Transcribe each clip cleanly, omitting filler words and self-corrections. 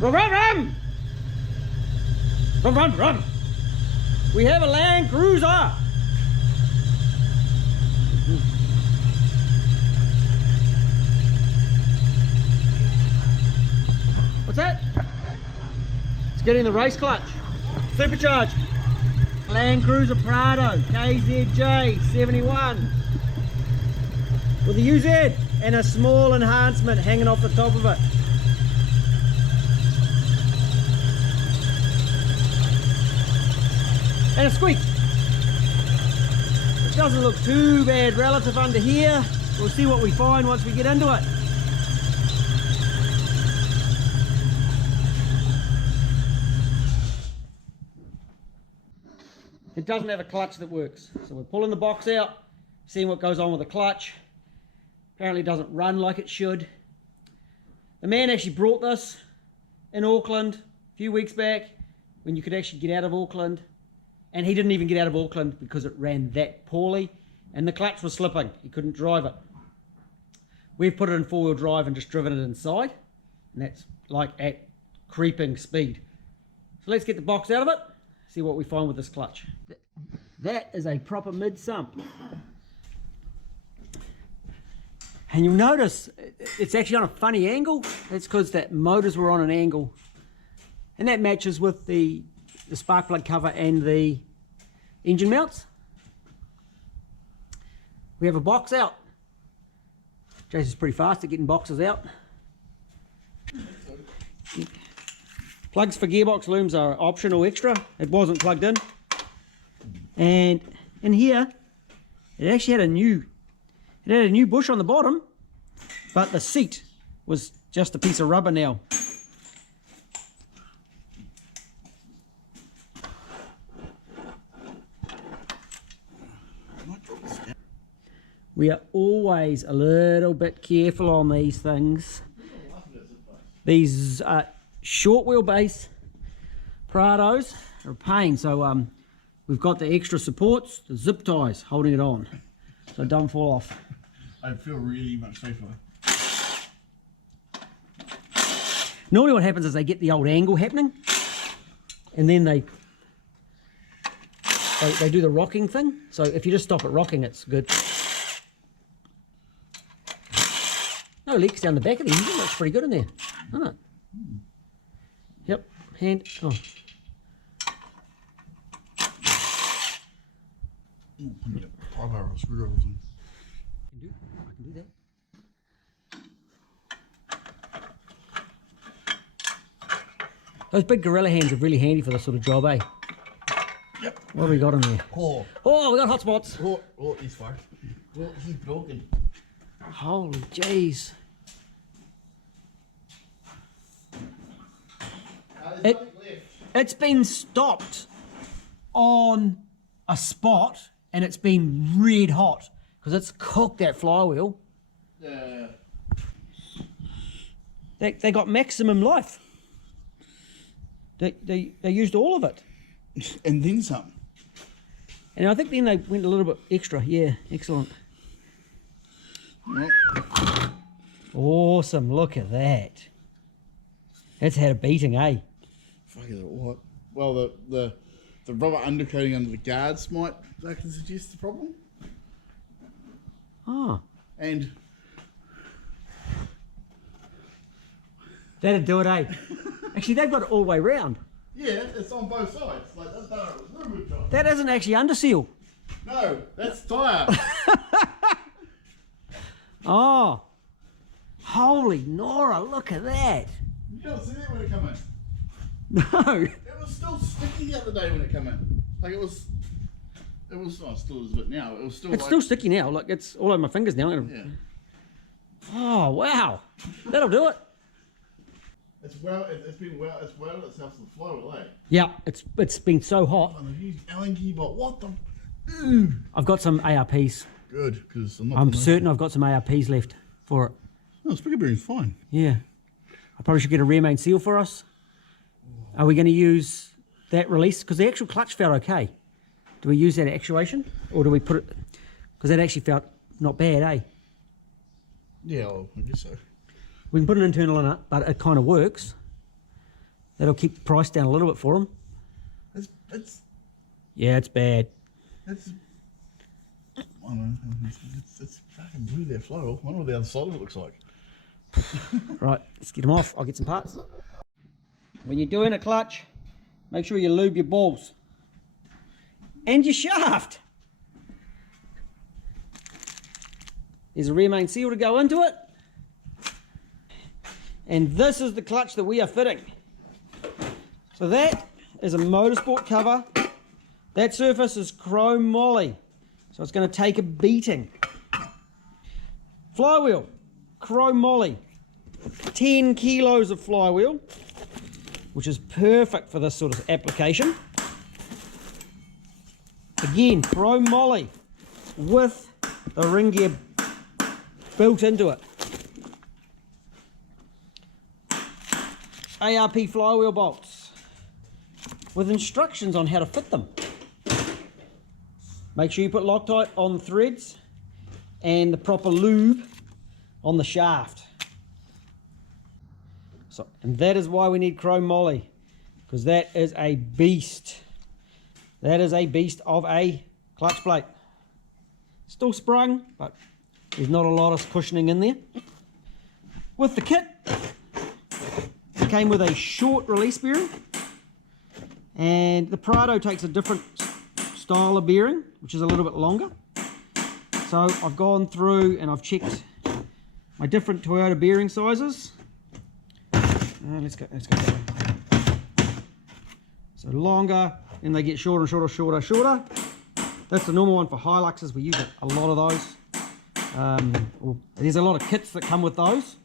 Run, run, run! Run, run, run! We have a Land Cruiser! What's that? It's getting the race clutch. Supercharged. Land Cruiser Prado KZJ 71 with a UZ and a small enhancement hanging off the top of it. And a squeak. It doesn't look too bad relative under here. We'll see what we find once we get into it. It doesn't have a clutch that works. So we're pulling the box out, seeing what goes on with the clutch. Apparently it doesn't run like it should. The man actually brought this in Auckland a few weeks back when you could actually get out of Auckland. And he didn't even get out of Auckland because it ran that poorly and the clutch was slipping. He couldn't drive it. We've put it in four-wheel drive and just driven it inside. And that's like at creeping speed. So let's get the box out of it, see what we find with this clutch. That is a proper mid-sump. And you'll notice it's actually on a funny angle. That's because that motors were on an angle. And that matches with the spark plug cover and the engine mounts. We have a box out. Jason's pretty fast at getting boxes out. Plugs for gearbox looms are optional extra. It wasn't plugged in. And in here, it actually had a new bush on the bottom, but the seat was just a piece of rubber now. We are always a little bit careful on these things. These short wheelbase Prados are a pain, so we've got the extra supports, the zip ties holding it on, so it don't fall off. I feel really much safer. Normally what happens is they get the old angle happening, and then they do the rocking thing. So if you just stop it rocking, it's good. No leaks down the back of the engine. Looks pretty good in there, isn't it? Yep. Hand. Oh. I can do that. Those big gorilla hands are really handy for this sort of job, eh? Yep. What have we got in there? Oh, we got hot spots. oh, he's fine. Oh, he's broken. Holy jeez. It's been stopped on a spot and it's been red hot because it's cooked that flywheel. Yeah. They got maximum life. They used all of it. And then some. And I think then they went a little bit extra. Yeah, excellent. Well, Awesome, look at that. That's had a beating, eh? fuck it, what? Well, the rubber undercoating under the guards might, I can suggest, the problem. Oh. And That'd do it, eh? Actually, they've got it all the way round. yeah, it's on both sides. Like, that's done a really good job. That isn't actually under seal. No, that's tyre. Oh. Holy Nora, look at that. You don't see that when it come in. No. It was still sticky the other day when it come in. Like it was, oh, still is a bit now. It was still It's like, still sticky now. Look, it's all over my fingers now. Yeah. Oh, wow. That'll do it. It's been welded itself to the flow, eh? Yeah, it's been so hot. Oh, they've used Allen key, but what the? I've got some ARPs. Good, because I'm not. I'm certain I've got some ARPs left for it. No, speaker bearing's fine. Yeah. I probably should get a rear main seal for us. Are we going to use that release? Because the actual clutch felt okay. Do we use that actuation? Or do we put it... Because that actually felt not bad, eh? Yeah, well, I guess so. We can put an internal in it, but it kind of works. That'll keep the price down a little bit for them. Yeah, it's bad. I don't know. It's fucking blue there, flow. I wonder what the other side of it looks like. Right, let's get them off. I'll get some parts. When you're doing a clutch, make sure you lube your balls. And your shaft. There's a rear main seal to go into it. And this is the clutch that we are fitting. So that is a motorsport cover. That surface is chrome moly. So it's going to take a beating. Flywheel, chrome moly. 10 kilos of flywheel, which is perfect for this sort of application. Again, chrome moly with the ring gear built into it. ARP flywheel bolts with instructions on how to fit them. Make sure you put Loctite on the threads and the proper lube on the shaft. So, and that is why we need chrome moly, because that is a beast. That is a beast of a clutch plate. Still sprung, but there's not a lot of cushioning in there. With the kit, it came with a short release bearing, and the Prado takes a different style of bearing, which is a little bit longer. So I've gone through and I've checked my different Toyota bearing sizes. Let's go. So longer, and they get shorter and shorter, shorter. That's the normal one for Hiluxes. We use a lot of those. There's a lot of kits that come with those.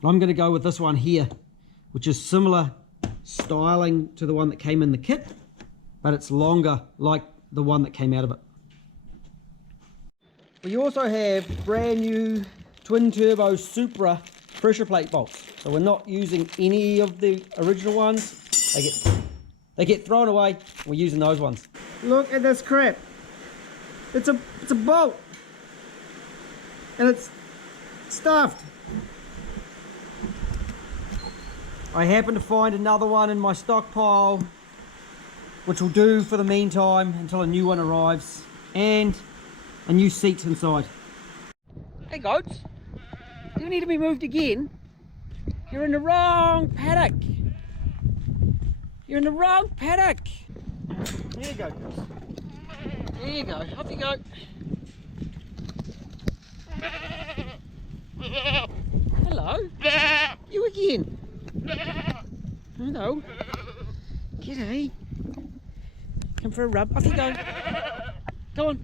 But I'm going to go with this one here, which is similar styling to the one that came in the kit, but it's longer, like the one that came out of it. We also have brand new twin turbo Supra pressure plate bolts. So we're not using any of the original ones. They get thrown away. We're using those ones. Look at this crap. It's a bolt. And it's stuffed. I happen to find another one in my stockpile, which will do for the meantime until a new one arrives, and a new seat inside. Hey goats, do you need to be moved again? You're in the wrong paddock. You're in the wrong paddock. There you go, goats. There you go, off you go. Hello, you again. Hello. G'day. Come for a rub. Off you go. Go on.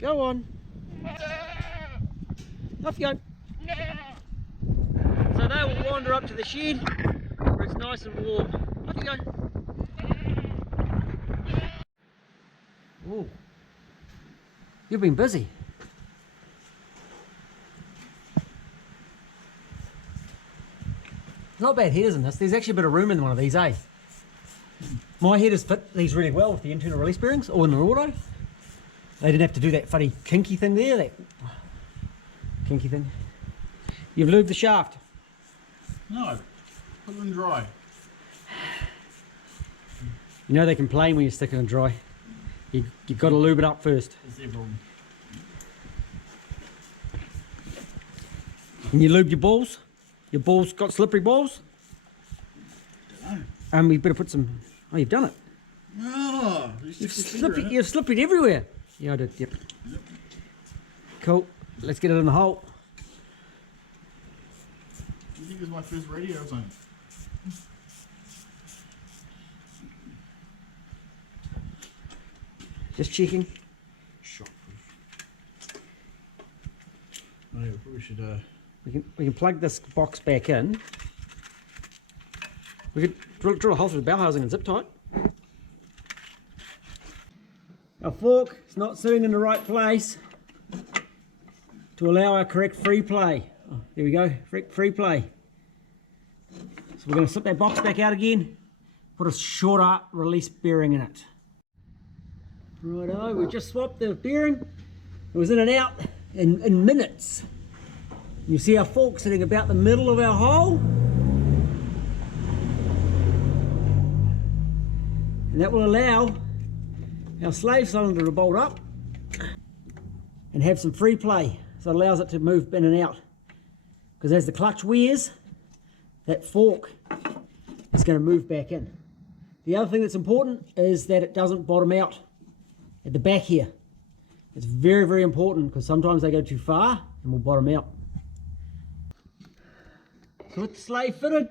Go on. Off you go. So they will wander up to the shed where it's nice and warm. Off you go. Ooh. You've been busy. Not bad headers in this. There's actually a bit of room in one of these, eh? My headers fit these really well with the internal release bearings, or in the auto. They didn't have to do that funny kinky thing there, that kinky thing. You've lubed the shaft. No, put them dry. You know they complain when you stick it in dry. You've got to lube it up first. That's their problem. And you lube your balls? Your balls got slippery balls? Don't know. We better put some... Oh, you've done it. Oh, You've slipped it everywhere. Yeah, I did, yep. Cool. Let's get it in the hole. I think it was my first radio zone. Just checking. Shockproof. Oh yeah, we probably should We can plug this box back in. We could drill a hole through the bell housing and zip tie it. Our fork is not sitting in the right place to allow our correct free play. Oh, there we go, free play. So we're going to slip that box back out again, put a shorter release bearing in it. Righto, we just swapped the bearing. It was in and out in minutes. You see our fork sitting about the middle of our hole. And that will allow our slave cylinder to bolt up and have some free play. So it allows it to move in and out. Because as the clutch wears, that fork is going to move back in. The other thing that's important is that it doesn't bottom out at the back here. It's very, very important because sometimes they go too far and will bottom out. So with the slave fitted,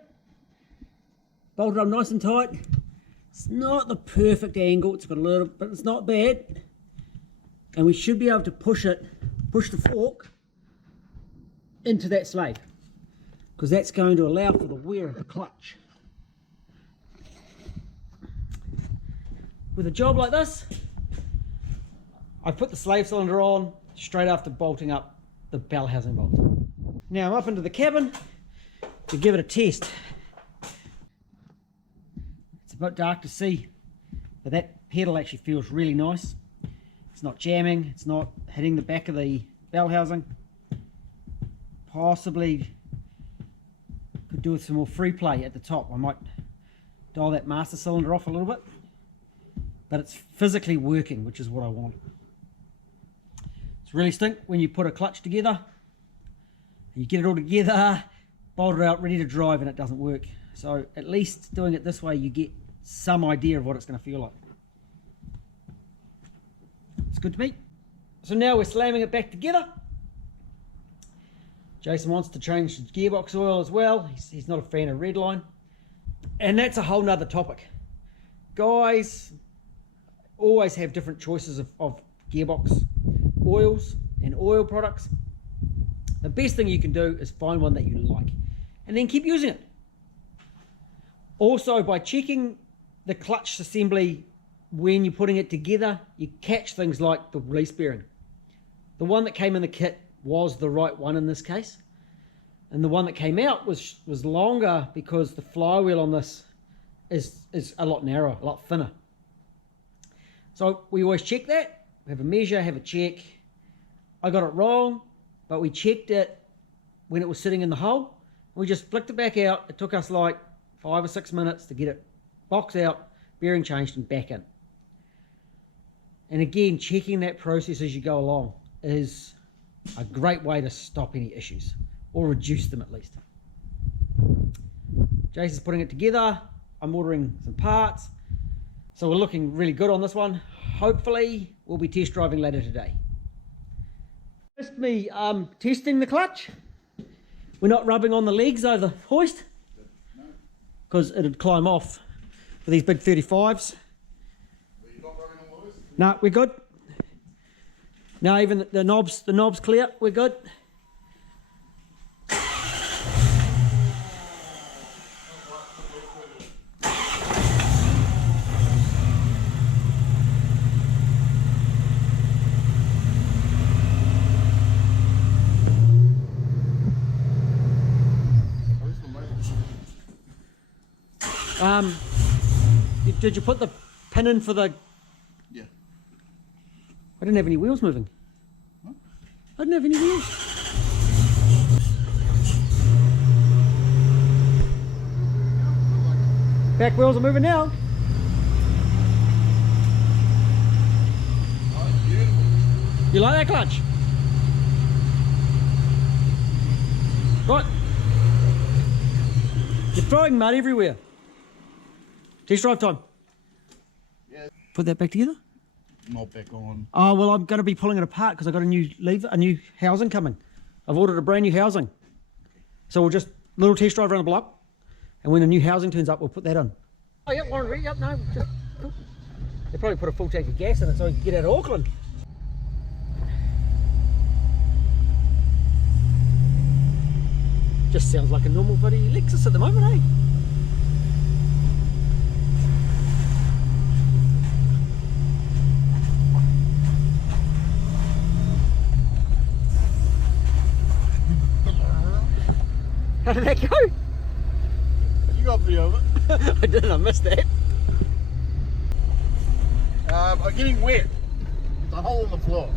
bolted up nice and tight. It's not the perfect angle, it's got a little, but it's not bad. And we should be able to push the fork into that slave, because that's going to allow for the wear of the clutch. With a job like this, I put the slave cylinder on straight after bolting up the bell housing bolts. Now I'm up into the cabin to give it a test. It's a bit dark to see, but that pedal actually feels really nice. It's not jamming, it's not hitting the back of the bell housing. Possibly could do with some more free play at the top. I might dial that master cylinder off a little bit, but it's physically working, which is what I want. It's really stink when you put a clutch together, you get it all together, bolt it out, ready to drive, and it doesn't work. So at least doing it this way, you get some idea of what it's going to feel like. It's good to me. So now we're slamming it back together. Jason wants to change the gearbox oil as well. He's not a fan of Redline. And that's a whole nother topic. Guys always have different choices of gearbox oils and oil products. The best thing you can do is find one that you like and then keep using it. Also, by checking the clutch assembly when you're putting it together, you catch things like the release bearing. The one that came in the kit was the right one in this case, and the one that came out was longer because the flywheel on this is a lot narrower, a lot thinner. So we always check that, have a measure, have a check. I got it wrong, but we checked it when it was sitting in the hole. We just flicked it back out. It took us like 5 or 6 minutes to get it box out, bearing changed, and back in. And again, checking that process as you go along is a great way to stop any issues, or reduce them at least. Jason's putting it together. I'm ordering some parts. So we're looking really good on this one. Hopefully we'll be test driving later today. Just me testing the clutch. We're not rubbing on the legs of the hoist, because it'd climb off with these big 35s. No, we're good. No, even the knob's clear, we're good. Did you put the pin in for the... Yeah. I didn't have any wheels moving. Huh? I didn't have any wheels. Back wheels are moving now. Oh, beautiful. You like that clutch? Right. You're throwing mud everywhere. Test drive time. Yeah. Put that back together. Not back on. Oh, well, I'm going to be pulling it apart because I've got a new lever, a new housing coming. I've ordered a brand new housing. So we'll just, little test drive around the block. And when the new housing turns up, we'll put that on. Oh, yep, Warren, yep, no, just, cool. They probably put a full tank of gas in it so we can get out of Auckland. Just sounds like a normal bloody Lexus at the moment, eh? How did that go? You got video of it. I didn't, I missed that. I'm getting wet. There's a hole in the floor.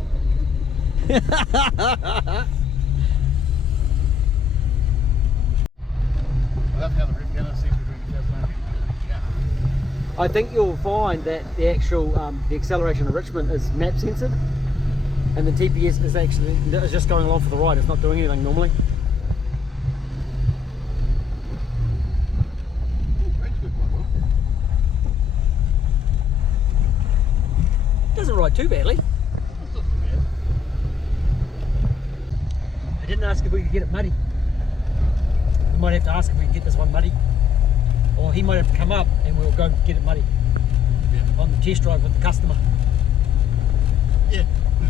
stuff how the rev gunner seems to bring yourself down. Yeah. I think you'll find that the actual the acceleration enrichment is map censored, and the TPS is actually just going along for the ride. It's not doing anything normally. Doesn't ride too badly. I didn't ask if we could get it muddy. We might have to ask if we can get this one muddy, or he might have to come up and we'll go get it muddy. Yeah. On the test drive with the customer. Yeah.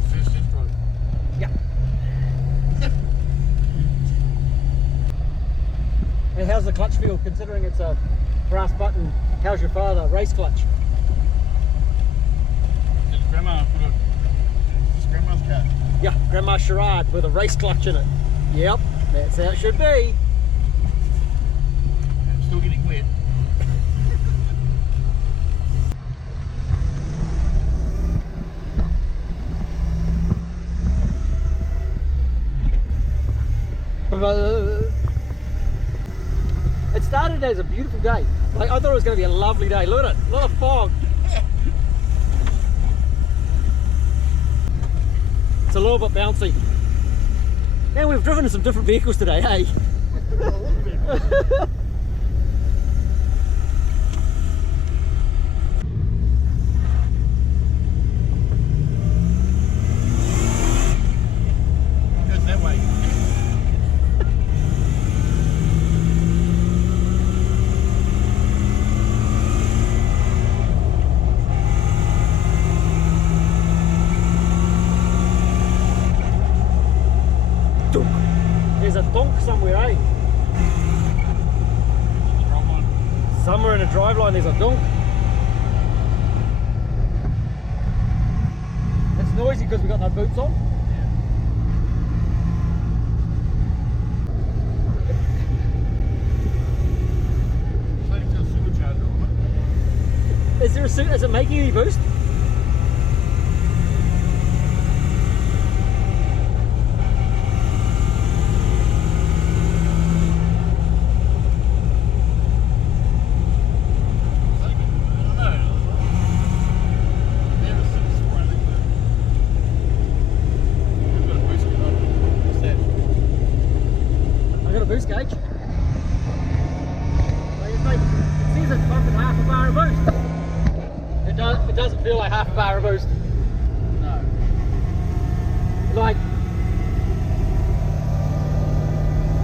First test drive. Yeah. Hey, how's the clutch feel considering it's a brass button? How's your father race clutch? Grandma put it. It's grandma's car. Yeah, Grandma Sherrard with a race clutch in it. Yep, that's how it should be. I'm still getting wet. It started as a beautiful day. Like, I thought it was going to be a lovely day. Look at it, a lot of fog. It's a little bit bouncy. And we've driven in some different vehicles today, hey? Goes that way. There's a donk somewhere, eh? Somewhere in a drive line there's a donk. It's noisy because we got no boots on. Supercharged on it. Is there a suit? Is it making any boost? Boost gauge. Like it's like, it says it's pumping half a bar of boost. It doesn't feel like half a bar of boost. No. Like,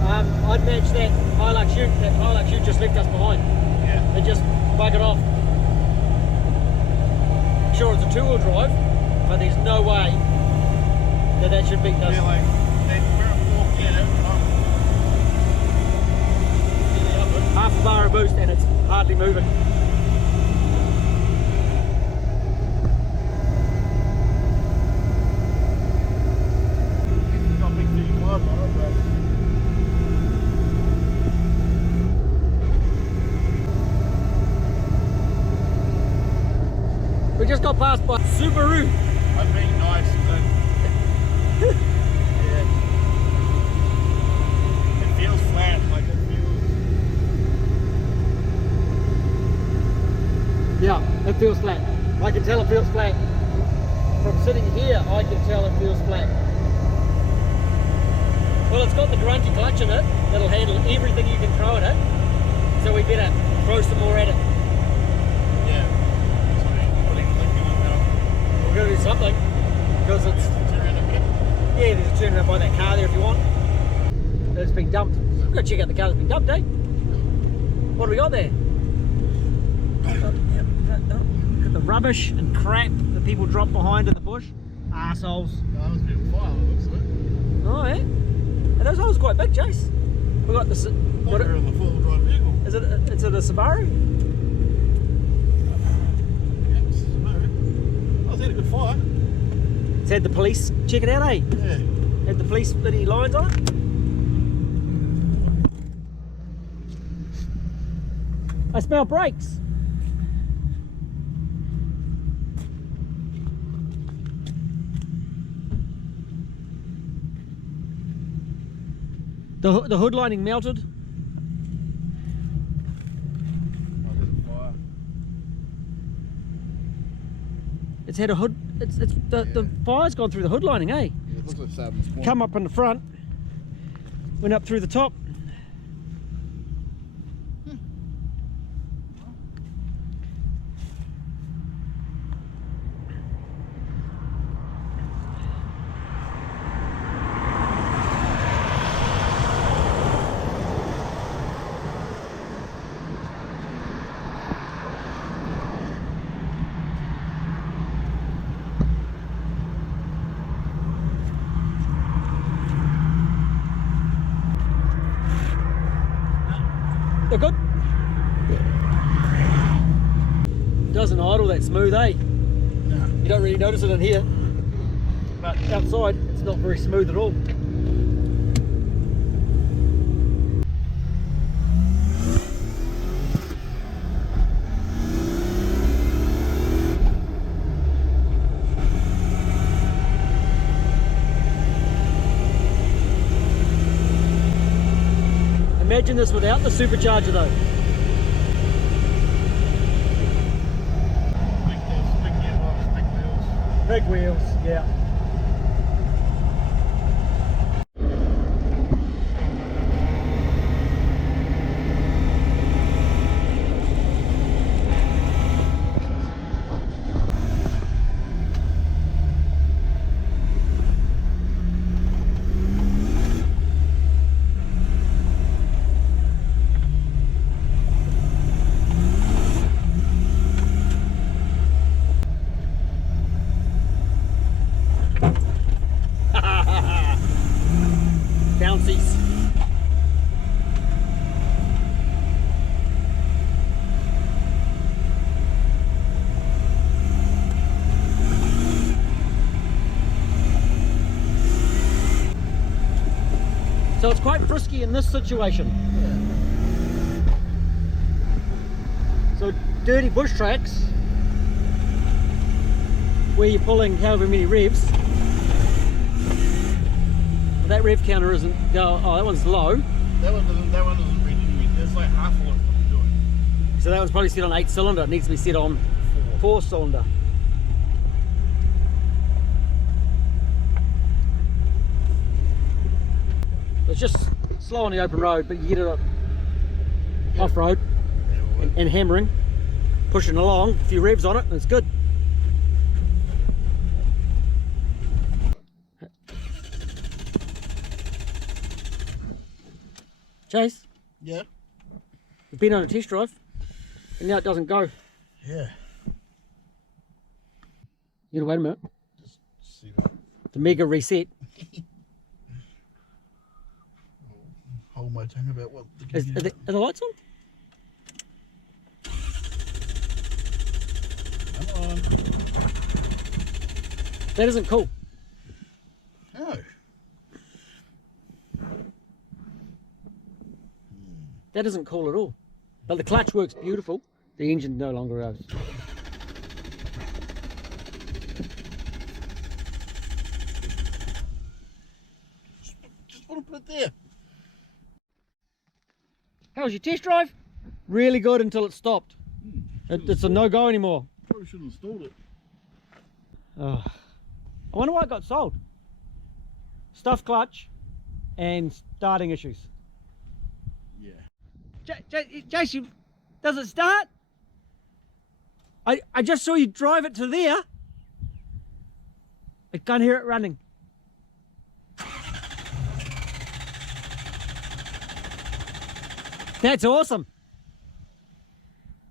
I'd match that Hilux Ute. That Hilux Ute just left us behind. Yeah. They just buggered off. Sure, it's a two-wheel drive, but there's no way that should beat us. Yeah, like we're at 4 Half a bar of boost and it's hardly moving. It's got big 35 on it, but We just got passed by Subaru. I'm being nice, but yeah. It feels flat, like it feels. Yeah, it feels flat. I can tell it feels flat. From sitting here, I can tell it feels flat. Well, it's got the grunty clutch in it that'll handle everything you can throw at it. So we better throw some more at it. Yeah. So putting liquid on now. We're going to do something because it's. Turn around a bit. Yeah, there's a turnaround by that got there if you want. It's been dumped. We've got to check out the car that's been dumped, eh? What do we got there? Look at the rubbish and crap that people drop behind in the bush. Arseholes. That was a bit of fire, it looks like. Oh, yeah. And those holes quite big, Jace. We got this. What we're in the four-wheel drive vehicle. Is it a Subaru? Yeah, it's a Subaru. I was had a good fire. It's had the police check it out, eh? Yeah. Had the police bloody lines on it. I smell brakes. The hood lining melted. It's had a hood. The fire's gone through the hood lining, eh? Yeah, it looks like something this morning. Come up in the front, went up through the top. They're good. Doesn't idle that smooth, eh? No. You don't really notice it in here, but outside it's not very smooth at all. Imagine this without the supercharger though. Big gearbox, big wheels. Big wheels, yeah. Bouncies. So it's quite frisky in this situation. So dirty bush tracks, where you're pulling however many revs. That rev counter isn't go. Oh, that one's low. That one doesn't read anyway. That's like half of what I'm doing. So that one's probably set on 8-cylinder. It needs to be set on 4-cylinder. It's just slow on the open road, but you get it off road and hammering, pushing along. A few revs on it, and it's good. Chase, Yeah. we've been on a test drive, and now it doesn't go. Yeah. You gotta wait a minute. Just see that. The mega reset. Hold my tongue about what the Are the lights on? Come on. That isn't cool. No. That isn't cool at all. But the clutch works beautiful. The engine no longer goes. Just want to put it there. How was your test drive? Really good until it stopped. It's a no-go anymore. Probably should have installed it. I wonder why it got sold. Stuffed clutch and starting issues. Yeah. Jason, does it start? I just saw you drive it to there. I can't hear it running. That's awesome.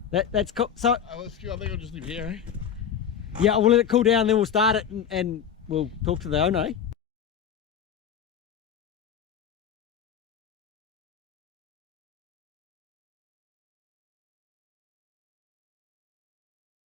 That's cool. So I think I'll just leave it here, eh? yeah, we'll let it cool down, then we'll start it and we'll talk to the owner. Eh?